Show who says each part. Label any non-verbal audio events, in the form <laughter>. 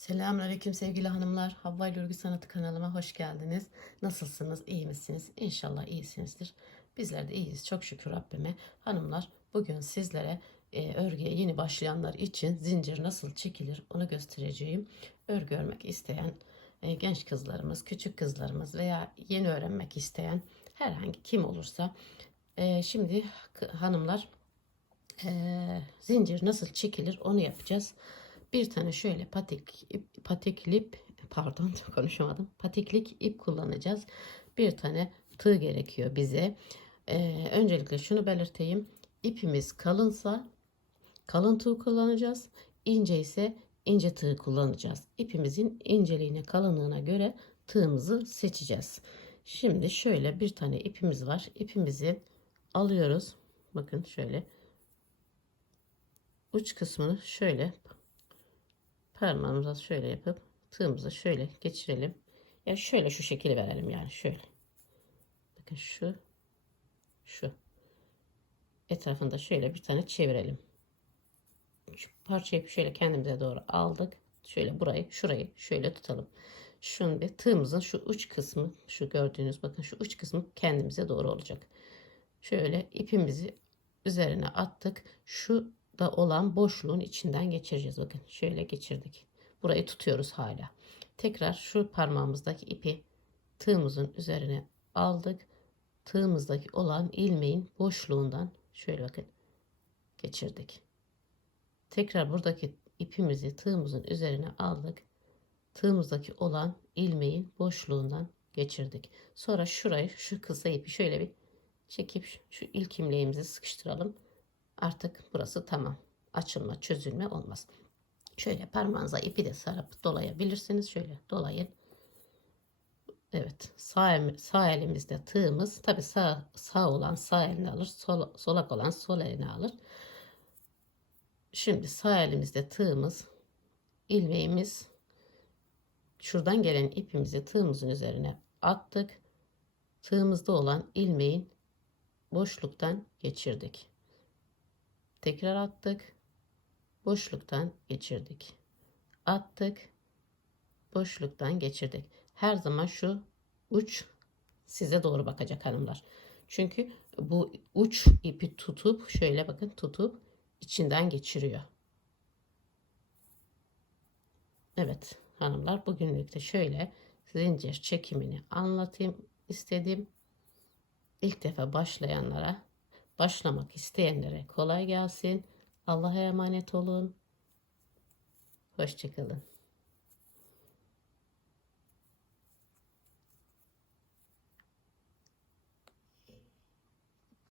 Speaker 1: Selamünaleyküm sevgili hanımlar. Havva ile Örgü Sanatı kanalıma hoş geldiniz. Nasılsınız? İyi misiniz? İnşallah iyisinizdir. Bizler de iyiyiz. Çok şükür Rabbime. Hanımlar bugün sizlere e, örgüye yeni başlayanlar için zincir nasıl çekilir onu göstereceğim. Örgü örmek isteyen e, genç kızlarımız, küçük kızlarımız veya yeni öğrenmek isteyen herhangi kim olursa e, şimdi hanımlar e, zincir nasıl çekilir onu yapacağız. Bir tane şöyle patik ip, patiklip pardon <laughs> konuşamadım. Patiklik ip kullanacağız. Bir tane tığ gerekiyor bize. Ee, öncelikle şunu belirteyim. İpimiz kalınsa kalın tığ kullanacağız. İnce ise ince tığ kullanacağız. İpimizin inceliğine kalınlığına göre tığımızı seçeceğiz. Şimdi şöyle bir tane ipimiz var. İpimizi alıyoruz. Bakın şöyle uç kısmını şöyle parmağımıza şöyle yapıp tığımızı şöyle geçirelim. Ya şöyle şu şekil verelim yani şöyle. Bakın şu şu etrafında şöyle bir tane çevirelim. Şu parçayı şöyle kendimize doğru aldık. Şöyle burayı şurayı şöyle tutalım. Şimdi tığımızın şu uç kısmı şu gördüğünüz bakın şu uç kısmı kendimize doğru olacak. Şöyle ipimizi üzerine attık. Şu da olan boşluğun içinden geçireceğiz. Bakın şöyle geçirdik. Burayı tutuyoruz hala. Tekrar şu parmağımızdaki ipi tığımızın üzerine aldık. Tığımızdaki olan ilmeğin boşluğundan şöyle bakın geçirdik. Tekrar buradaki ipimizi tığımızın üzerine aldık. Tığımızdaki olan ilmeğin boşluğundan geçirdik. Sonra şurayı şu kısa ipi şöyle bir çekip şu ilk ilmeğimizi sıkıştıralım. Artık burası tamam. Açılma, çözülme olmaz. Şöyle parmağınıza ipi de sarıp dolayabilirsiniz. Şöyle dolayın. Evet. Sağ, el- sağ elimizde tığımız. Tabi sağ, sağ olan sağ elini alır. Sol, solak olan sol elini alır. Şimdi sağ elimizde tığımız. ilmeğimiz. Şuradan gelen ipimizi tığımızın üzerine attık. Tığımızda olan ilmeğin boşluktan geçirdik. Tekrar attık. Boşluktan geçirdik. Attık. Boşluktan geçirdik. Her zaman şu uç size doğru bakacak hanımlar. Çünkü bu uç ipi tutup şöyle bakın tutup içinden geçiriyor. Evet hanımlar bugünlük de şöyle zincir çekimini anlatayım istedim. İlk defa başlayanlara Başlamak isteyenlere kolay gelsin. Allah'a emanet olun. Hoşçakalın.